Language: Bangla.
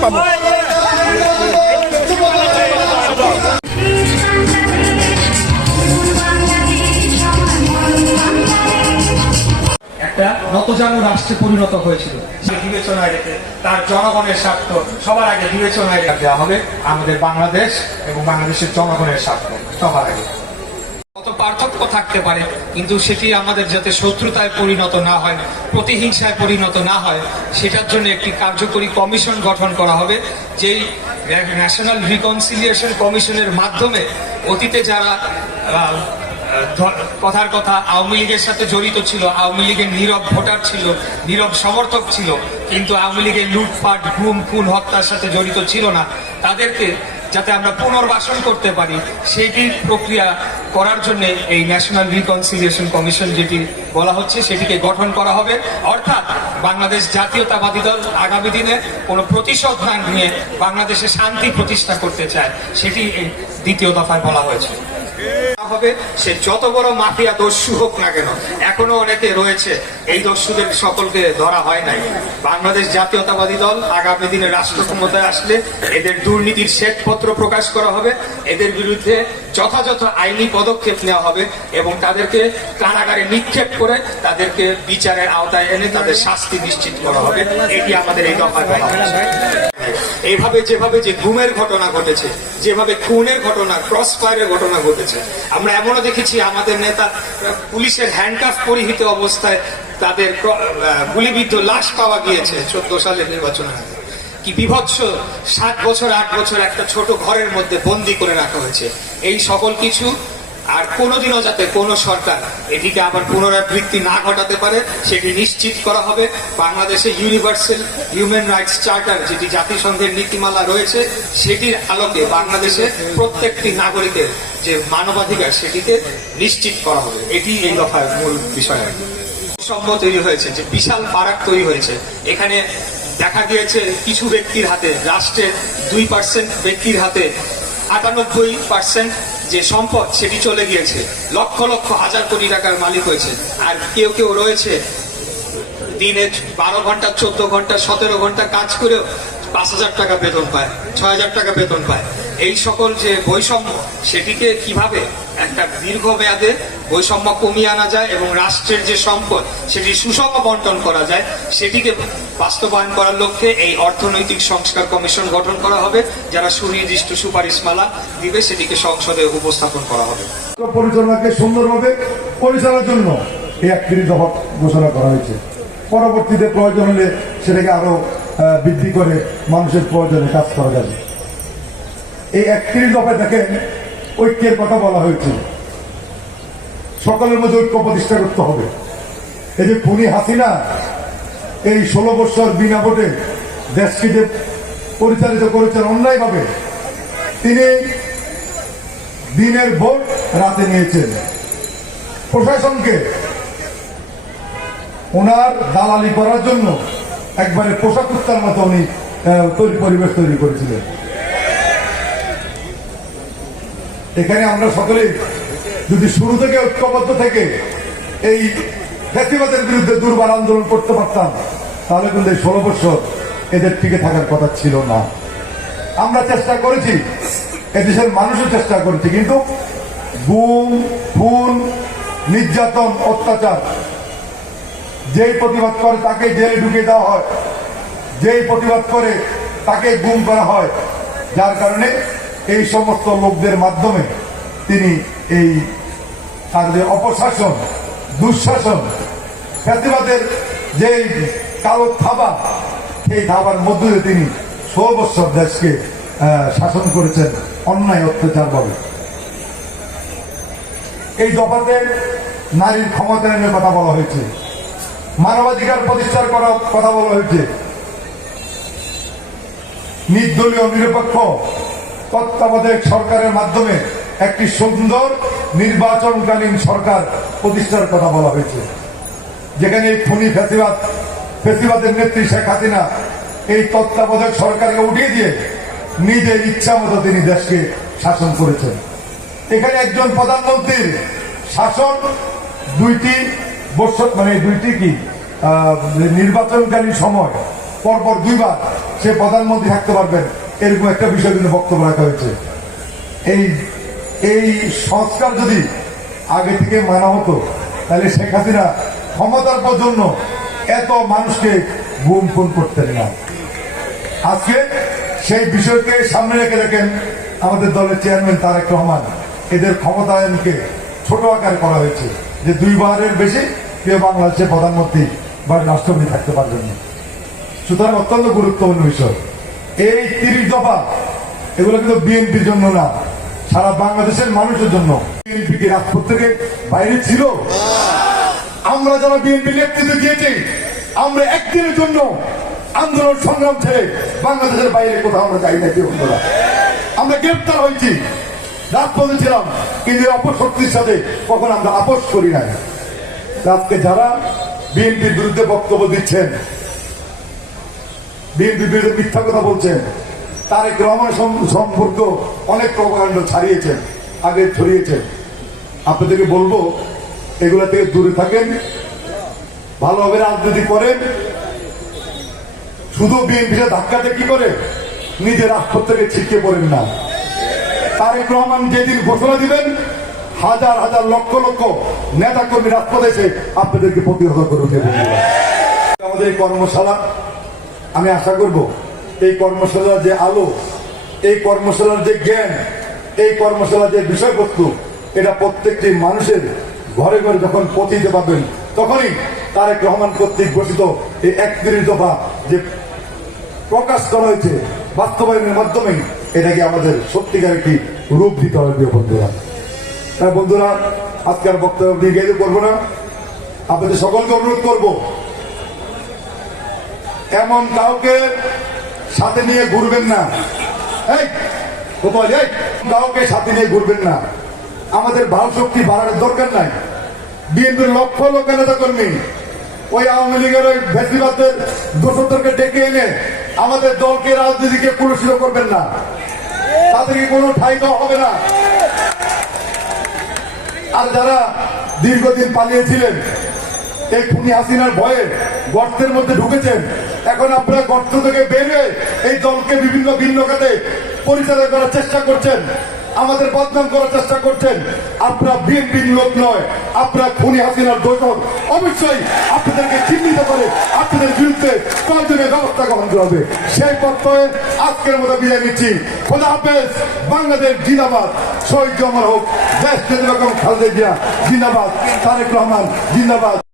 শ্রমিক নতজানু রাষ্ট্রে পরিণত হয়েছিল। সে বিবেচনায় রেখে তার জনগণের স্বার্থ সবার আগে বিবেচনায় রেখে দেওয়া হবে। আমাদের বাংলাদেশ এবং বাংলাদেশের জনগণের স্বার্থ সবার আগে। কত পার্থক্য থাকতে পারে কিন্তু সেটি আমাদের যাতে শত্রুতায় পরিণত না হয় প্রতিহিংসায় পরিণত না হয় সেটার জন্য একটি কার্যকরী কমিশন গঠন করা হবে যেই ন্যাশনাল রিকনসিলিয়েশন কমিশনের মাধ্যমে অতীতে যারা কথার কথা আওয়ামী লীগের সাথে জড়িত ছিল, আওয়ামী লীগের নীরব ভোটার ছিল, নীরব সমর্থক ছিল, কিন্তু আওয়ামী লীগের লুটপাট, গুম, খুন, হত্যার সাথে জড়িত ছিল না। তাদেরকে যাতে আমরা পুনর্বাসন করতে পারি সেইটির প্রক্রিয়া করার জন্য এই ন্যাশনাল রিকনসিলিয়েশন কমিশন যেটি বলা হচ্ছে, সেটিকে গঠন করা হবে। অর্থাৎ বাংলাদেশ জাতীয়তাবাদী দল আগামী দিনে কোনো প্রতিশোধ না নিয়ে বাংলাদেশে শান্তি প্রতিষ্ঠা করতে চায়, সেটি দ্বিতীয় দফায় বলা হয়েছে। হবে, সে যত বড় মাফিয়া দস্যু হোক না কেন, এখনও অনেকে রয়েছে, এই দস্যুদের সকলকে ধরা হয় নাই। বাংলাদেশ জাতীয়তাবাদী দল আগামী দিনে রাষ্ট্র ক্ষমতায় আসলে এদের দুর্নীতির শ্বেতপত্র প্রকাশ করা হবে, এদের বিরুদ্ধে যথাযথ আইনি পদক্ষেপ নেওয়া হবে এবং তাদেরকে কারাগারে নিক্ষেপ করে তাদেরকে বিচারের আওতায় এনে তাদের শাস্তি নিশ্চিত করা হবে। এটি আমাদের এই দফায় এইভাবে যেভাবে যে গুমের ঘটনা ঘটেছে, যেভাবে খুনের ঘটনা ক্রস ফায়ারের ঘটনা ঘটেছে, আমরা এমনও দেখেছি আমাদের নেতা পুলিশের হ্যান্ডকাফ পরিহিত অবস্থায় তাদের গুলিবিদ্ধ লাশ পাওয়া গিয়েছে চোদ্দ সালের নির্বাচনের আগে। কি বিভৎস, সাত বছর, আট বছর একটা ছোট ঘরের মধ্যে বন্দি করে রাখা হয়েছে। এই সকল কিছু আর কোনোদিনও যাতে কোনো সরকার এটিকে আবার পুনরাবৃত্তি না ঘটাতে পারে, সেটি নিশ্চিত করা হবে। বাংলাদেশে ইউনিভার্সাল হিউম্যান রাইটস চার্টার যেটি জাতিসংঘের নীতিমালা রয়েছে, সেটির আলোকে বাংলাদেশে প্রত্যেকটি নাগরিকের যে মানবাধিকার, সেটিকে নিশ্চিত করা হবে। এটি এই দফার মূল বিষয় বৈষম্য তৈরি হয়েছে, যে বিশাল ফারাক তৈরি হয়েছে। এখানে দেখা গিয়েছে কিছু ব্যক্তির হাতে, রাষ্ট্রের দুই পার্সেন্ট ব্যক্তির হাতে আটানব্বই পার্সেন্ট যে সম্পদ সেটি চলে গিয়েছে। লক্ষ লক্ষ হাজার কোটি টাকার মালিক হয়েছে। আর কেউ কেউ রয়েছে, দিনে বারো ঘণ্টা, চোদ্দ ঘণ্টা, সতেরো ঘণ্টা কাজ করেও পাঁচ হাজার টাকা বেতন পায়, ছয় হাজার টাকা বেতন পায়। এই সকল যে বৈষম্য, সেটিকে কীভাবে একটা দীর্ঘমেয়াদে বৈষম্য কমিয়ে আনা যায় এবং রাষ্ট্রের যে সম্পদ, সেটি সুষম বন্টন করা যায়, সেটিকে বাস্তবায়ন করার লক্ষ্যে এই অর্থনৈতিক সংস্কার কমিশন গঠন করা হবে, যারা সুনির্দিষ্ট সুপারিশমালা দিবে, সেটিকে সংসদে উপস্থাপন করা হবে। পরিচালনাকে সুন্দরভাবে পরিচালনার জন্য একত্রিশ ঘোষণা করা হয়েছে। পরবর্তীতে প্রয়োজন হলে সেটাকে আরও বৃদ্ধি করে মানুষের প্রয়োজনে কাজ করা যাবে। এই একত্রিশ দফায় দেখেন ঐক্যের কথা বলা হয়েছে। সকলের মধ্যে ঐক্য প্রতিষ্ঠা করতে হবে। এই যে খুনি হাসিনা, এই ষোলো বছর বিনা ভোটে দেশকে যে পরিচালিত করেছেন অন্যায়ভাবে। তিনি দিনের ভোট রাতে নিয়েছেন। প্রশাসনকে ওনার দালালি করার জন্য একবারে পোশাক উত্তার মতো উনি পরিবেশ তৈরি করেছিলেন। এখানে আমরা সকলে যদি শুরু থেকে ঐক্যবদ্ধ থেকে এই ফ্যাসিবাদের বিরুদ্ধে দুর্বার আন্দোলন করতে পারতাম, তাহলে কিন্তু এই ষোলো বছর এদের টিকে থাকার কথা ছিল না। আমরা চেষ্টা করেছি, এদেশের মানুষও চেষ্টা করেছে, কিন্তু গুম, খুন, নির্যাতন, অত্যাচার, যেই প্রতিবাদ করে তাকে জেলে ঢুকিয়ে দেওয়া হয়, যেই প্রতিবাদ করে তাকে গুম করা হয়, যার কারণে এই সমস্ত লোকদের মাধ্যমে তিনি এই তার যে অপশাসন, দুঃশাসন ফ্যাসিবাদের যে কালো থাবা, সেই থাবার মধ্য দিয়ে তিনি ষোলো বৎসর দেশকে শাসন করেছেন অন্যায় অত্যাচার বলে। এই দফাতে নারীর ক্ষমতায়নের কথা বলা হয়েছে। মানবাধিকার প্রতিষ্ঠার করার কথা বলা হয়েছে। নির্দলীয়, নিরপেক্ষ তত্ত্বাবধায়ক সরকারের মাধ্যমে একটি সুন্দর নির্বাচনকালীন সরকার প্রতিষ্ঠার কথা বলা হয়েছে। যেখানে এই খুনি ফেসিবাদ, ফেসিবাদের নেত্রী শেখ হাসিনা এই তত্ত্বাবধায়ক সরকারকে উঠিয়ে দিয়ে নিজের ইচ্ছা মতো তিনি দেশকে শাসন করেছেন। এখানে একজন প্রধানমন্ত্রীর শাসন দুইটি বছর মানে দুইটি কি নির্বাচনকালীন সময়, পরপর দুইবার সে প্রধানমন্ত্রী থাকতে পারবেন। এরকম একটা বিষয় কিন্তু বক্তব্য রাখা হয়েছে। এই এই সংস্কার যদি আগে থেকে মানা হতো, তাহলে শেখ হাসিনা ক্ষমতার জন্য এত মানুষকে গুম খুন করতেন না। আজকে সেই বিষয়কে সামনে রেখে দেখেন আমাদের দলের চেয়ারম্যান তারেক রহমান। এদের ক্ষমতায়নকে ছোট আকার করা হয়েছে যে দুইবারের বেশি কেউ বাংলাদেশের প্রধানমন্ত্রী বা রাষ্ট্রপতি থাকতে পারবেন না। সুতরাং অত্যন্ত গুরুত্বপূর্ণ বিষয়। এই তিরিশ দফা, এগুলো কিন্তু বিএনপির জন্য না, সারা বাংলাদেশের মানুষের জন্য। বিএনপি কি রাজপথ থেকে বাইরে ছিল? আমরা যারা বিএনপি নেতৃত্ব দিয়েছি, আমরা একদিনের জন্য আন্দোলন সংগ্রাম ছেড়ে বাংলাদেশের বাইরে কোথাও আমরা যাই না। বন্ধুরা আমরা গ্রেপ্তার হয়েছি, রাজপথে ছিলাম, কিন্তু অপশক্তির সাথে কখন আমরা আপোষ করি না আজকে যারা বিএনপির বিরুদ্ধে বক্তব্য দিচ্ছেন বিরুদ্ধে মিথ্যা কথা বলছেন। তারেক রহমান সম্পর্ক অনেক প্রকাণ্ড ছাড়িয়েছেন, আগে ছড়িয়েছেন। আপনাদেরকে বলব, এগুলা থেকে দূরে থাকেন, ভালোভাবে রাজনীতি করেন। শুধু বিএনপিটা ধাক্কাতে কি করে? নিজের রাজপথ থেকে ছিটকে পড়েন না। তারেক রহমান যেদিন ঘোষণা দিবেন, হাজার হাজার লক্ষ লক্ষ নেতা কর্মী রাজপথে এসে আপনাদেরকে প্রতিহত করে আমাদের কর্মশালা আমি আশা করব এই কর্মশালার যে আলো, এই কর্মশালার যে জ্ঞান, এই কর্মশালার যে বিষয়বস্তু, এটা প্রত্যেকটি মানুষের ঘরে ঘরে যখন পৌঁছে পাবেন তখনই তারেক রহমান কর্তৃক ঘোষিত এই একত্রিশ দফা যে প্রকাশ করা হয়েছে বাস্তবায়নের মাধ্যমে, এটাকে আমাদের সত্যিকার একটি রূপ দিতে হবে, প্রিয় বন্ধুরা। তাই বন্ধুরা আজকের বক্তব্য দিয়ে গেলে করব না। আপনাদের সকলকে অনুরোধ করব এমন কাউকে সাথে নিয়ে ঘুরবেন না। কাউকে সাথে নিয়ে ঘুরবেন না। আমাদের ভাব শক্তি বাড়ানোর দরকার নাই। বিএনপির লক্ষ লক্ষ নেতা কর্মী ওই আওয়ামী লীগের ওই ভেসিবাদের দোষদেরকে ডেকে এনে আমাদের দলকে, রাজনীতিকে কুলুষিত করবেন না। তাদেরকে কোনো ঠাই দেওয়া হবে না। আর যারা দীর্ঘদিন পালিয়েছিলেন, এই খুনি হাসিনার ভয়ে গর্তের মধ্যে ঢুকেছেন এখন আপনারা গর্ত থেকে বেরিয়ে এই দলকে বিভিন্ন ভিন্ন খাতে পরিচালনা করার চেষ্টা করছেন, আমাদের বদনাম করার চেষ্টা করছেন। আপনারা বিএনপির লোক নয়, আপনারা খুনি হাসিনার দোষণ অবশ্যই আপনাদেরকে চিহ্নিত করে আপনাদের বিরুদ্ধে প্রয়োজনীয় ব্যবস্থা গ্রহণ করা হবে। সেই প্রত্যয়ে আজকের মতো বিদায় নিচ্ছি। খোদা হাফেজ, বাংলাদেশ জিন্দাবাদ। শহীদ জমর হোক, দেশ বেগম খালেদা জিন্দাবাদ। তারেক রহমান, জিন্দাবাদ।